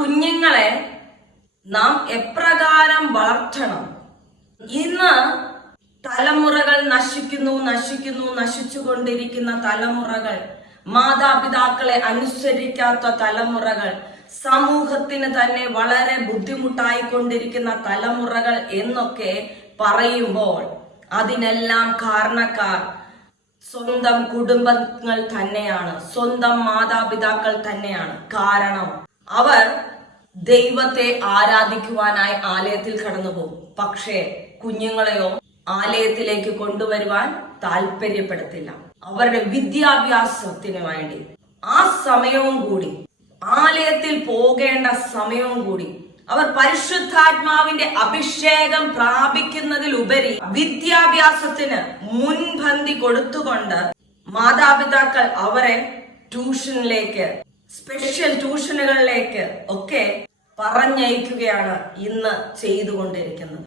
കുഞ്ഞുങ്ങളെ നാം എപ്രകാരം വളർത്തണം? ഇന്ന് തലമുറകൾ നശിച്ചുകൊണ്ടിരിക്കുന്ന തലമുറകൾ, മാതാപിതാക്കളെ അനുസരിക്കാത്ത തലമുറകൾ, സമൂഹത്തിന് തന്നെ വളരെ ബുദ്ധിമുട്ടായിക്കൊണ്ടിരിക്കുന്ന തലമുറകൾ എന്നൊക്കെ പറയുമ്പോൾ അതിനെല്ലാം കാരണക്കാർ സ്വന്തം കുടുംബങ്ങൾ തന്നെയാണ്, സ്വന്തം മാതാപിതാക്കൾ തന്നെയാണ്. കാരണം അവർ ദൈവത്തെ ആരാധിക്കുവാനായി ആലയത്തിൽ കടന്നു പോകും, പക്ഷേ കുഞ്ഞുങ്ങളെയോ ആലയത്തിലേക്ക് കൊണ്ടുവരുവാൻ താല്പര്യപ്പെടുത്തില്ല. അവരുടെ വിദ്യാഭ്യാസത്തിന് വേണ്ടി ആ സമയവും കൂടി, ആലയത്തിൽ പോകേണ്ട സമയവും കൂടി അവർ പരിശുദ്ധാത്മാവിന്റെ അഭിഷേകം പ്രാപിക്കുന്നതിലുപരി വിദ്യാഭ്യാസത്തിന് മുൻപന്തി കൊടുത്തുകൊണ്ട് മാതാപിതാക്കൾ അവരെ ട്യൂഷനിലേക്ക്, സ്പെഷ്യൽ ട്യൂഷനുകളിലേക്ക് ഒക്കെ പറഞ്ഞയക്കുകയാണ് ഇന്ന് ചെയ്തുകൊണ്ടിരിക്കുന്നത്.